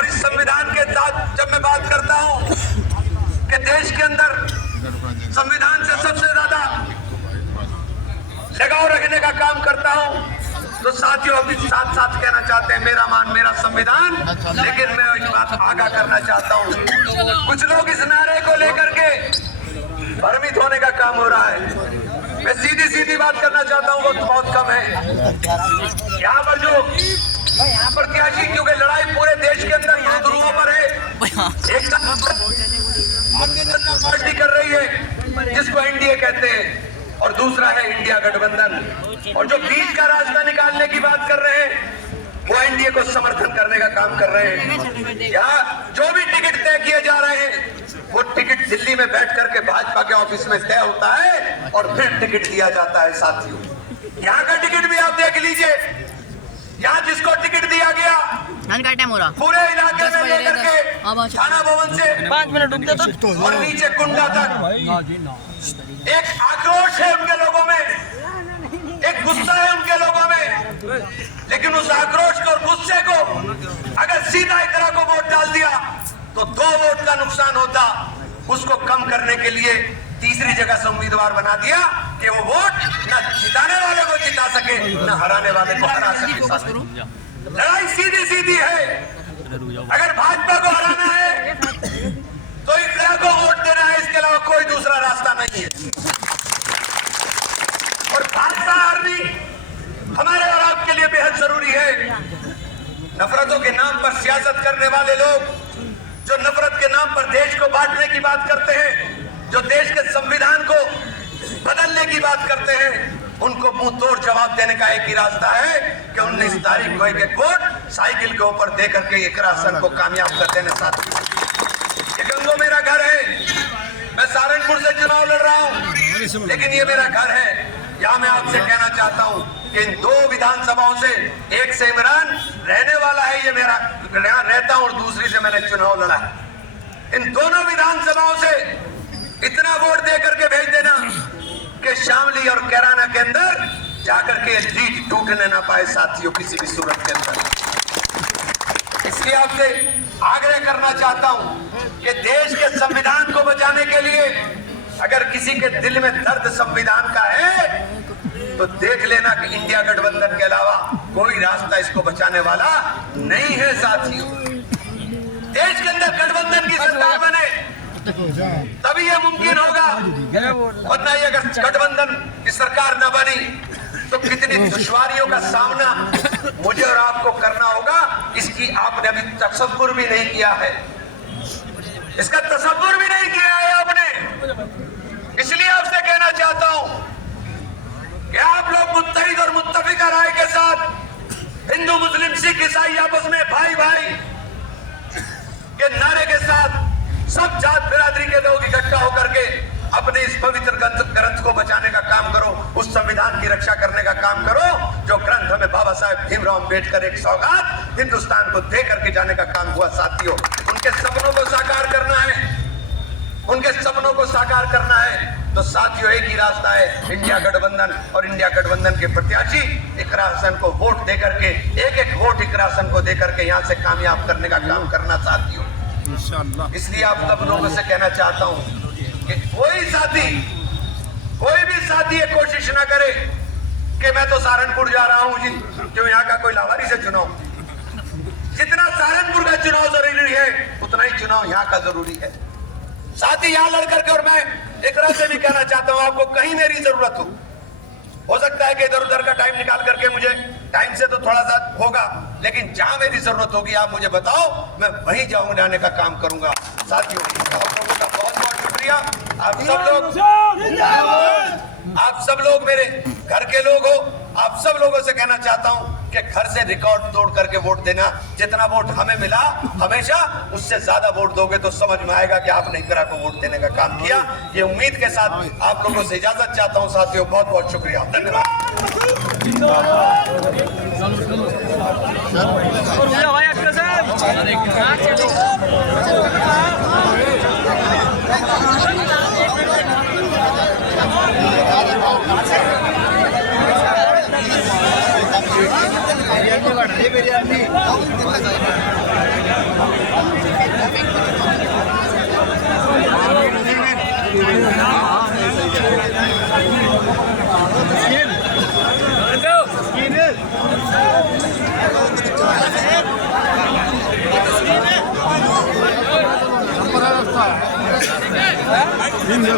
और इस संविधान के साथ जब मैं बात करता हूं कि देश के अंदर संविधान से सबसे ज्यादा लगाव रखने का काम करता हूं, तो साथियों अभी साथ साथ कहना चाहते हैं मेरा मान मेरा संविधान, लेकिन मैं एक बात आगाह करना चाहता हूं, कुछ लोग इस नारे को लेकर के भ्रमित होने का काम हो रहा है। मैं सीधी सीधी बात करना चाहता हूं, वो तो बहुत कम है। यहाँ पर जो प्रत्याशी, क्योंकि लड़ाई पूरे देश के अंदर दो ध्रुवों पर है, एक पार्टी कर रही है जिसको एनडीए कहते हैं, और दूसरा है इंडिया गठबंधन, और जो बीच का रास्ता निकालने की बात कर रहे हैं वो एनडीए को समर्थन करने का काम कर रहे हैं। यहाँ जो भी टिकट तय किए जा रहे हैं वो टिकट दिल्ली में बैठ करके भाजपा के ऑफिस में तय होता है और फिर टिकट दिया जाता है। साथियों यहाँ का टिकट भी आप देख लीजिए, यहाँ जिसको टिकट दिया गया पूरे इलाके में लेकर के थाना भवन से 5 मिनट रुक जाता तो और नीचे कुंडा तक एक आक्रोश है उनके लोगों में, एक गुस्सा है उनके लोगों में, लेकिन उस आक्रोश को और गुस्से को अगर सीधा इकरा को वोट डाल दिया तो 2 वोट का नुकसान होता। उसको कम करने के लिए तीसरी जगह से उम्मीदवार बना दिया कि वो वोट न जिताने वाले को जिता सके न हराने वाले को हरा सके। लड़ाई सीधी सीधी है, अगर भाजपा को हराना है तो इकरा को वोट देना है, इसके अलावा कोई दूसरा रास्ता नहीं है। और भाजपा हारनी हमारे और आपके लिए बेहद जरूरी है। नफरतों के नाम पर सियासत करने वाले लोग जो नफरत के नाम पर देश को बांटने की बात करते हैं, जो देश के संविधान को बदलने की बात करते हैं, उनको मुंह तोड़ जवाब देने का एक ही रास्ता है कि 19 तारीख को एक वोट साइकिल के ऊपर दे करके इकरा हसन को कामयाब कर देने। साथ ये गंगो मेरा घर है, मैं सहारनपुर से चुनाव लड़ रहा हूं, लेकिन ये मेरा घर है। यहाँ मैं आपसे कहना चाहता हूं कि इन 2 विधानसभाओं से एक से इमरान रहने वाला है, ये मेरा यहाँ रहता हूं, और दूसरी से मैंने चुनाव लड़ा। इन दोनों विधानसभाओं से इतना वोट दे करके भेज देना कि शामली और कैराना के अंदर जाकर के लीड टूटने ना पाए साथियों, किसी भी सूरत के अंदर। इसलिए आपसे आग्रह करना चाहता हूं कि देश के संविधान को बचाने के लिए अगर किसी के दिल में दर्द संविधान का है तो देख लेना कि इंडिया गठबंधन के अलावा कोई रास्ता इसको बचाने वाला नहीं है। साथियों देश के अंदर गठबंधन की सरकार बने तभी यह मुमकिन होगा, वरना ये अगर गठबंधन की सरकार न बनी तो कितनी दुश्वारियों का सामना मुझे और आपको करना होगा, इसकी आपने अभी तसव्वुर भी नहीं किया है, इसका तसव्वुर भी नहीं किया है आपने। इसलिए आपसे कहना चाहता हूं कि आप लोग मुत्तहिद और मुत्तफिका राय के साथ हिंदू मुस्लिम सिख ईसाई आपस में भाई भाई के नारे के साथ सब जात बिरादरी के लोग इकट्ठा होकर के अपने इस पवित्र ग्रंथ को बचाने का काम करो, उस संविधान की रक्षा करने का काम करो जो ग्रंथ हमें बाबा साहेब भीमराव अम्बेडकर एक सौगात हिंदुस्तान को दे करके जाने का काम हुआ। साथियों उनके सपनों को साकार करना है, उनके सपनों को साकार करना है तो साथियों एक ही रास्ता है, इंडिया गठबंधन, और इंडिया गठबंधन के प्रत्याशी इकरा हसन को वोट दे करके एक वोट इकरा हसन को दे करके यहाँ से कामयाब करने का काम करना। साथियों इसलिए आप सब लोगों से कहना चाहता हूँ कि कोई भी साथी ये कोशिश ना करे कि मैं तो सहारनपुर जा रहा हूँ जी, जो यहाँ का कोई लावारी से चुनाव। जितना सहारनपुर का चुनाव जरूरी है उतना ही चुनाव यहाँ का जरूरी है। साथ ही यहाँ लड़ करके, और मैं इकरा से भी कहना चाहता हूँ आपको कहीं मेरी जरूरत हो सकता है कि इधर उधर का टाइम निकाल करके मुझे टाइम से तो थोड़ा सा होगा, लेकिन जहां मेरी जरूरत होगी आप मुझे बताओ, मैं वहीं जाने का काम करूंगा। साथियों आप लोगों का बहुत बहुत शुक्रिया। आप सब लोग मेरे घर के लोग हो, आप सब लोगों से कहना चाहता हूं कि घर से रिकॉर्ड तोड़ करके वोट देना। जितना वोट हमें मिला हमेशा उससे ज्यादा वोट दोगे तो समझ में आएगा कि आपने इकरा को वोट देने का काम किया। ये उम्मीद के साथ आप लोगों से इजाजत चाहता हूं। साथियों बहुत बहुत शुक्रिया, धन्यवाद। बिरयानी Ini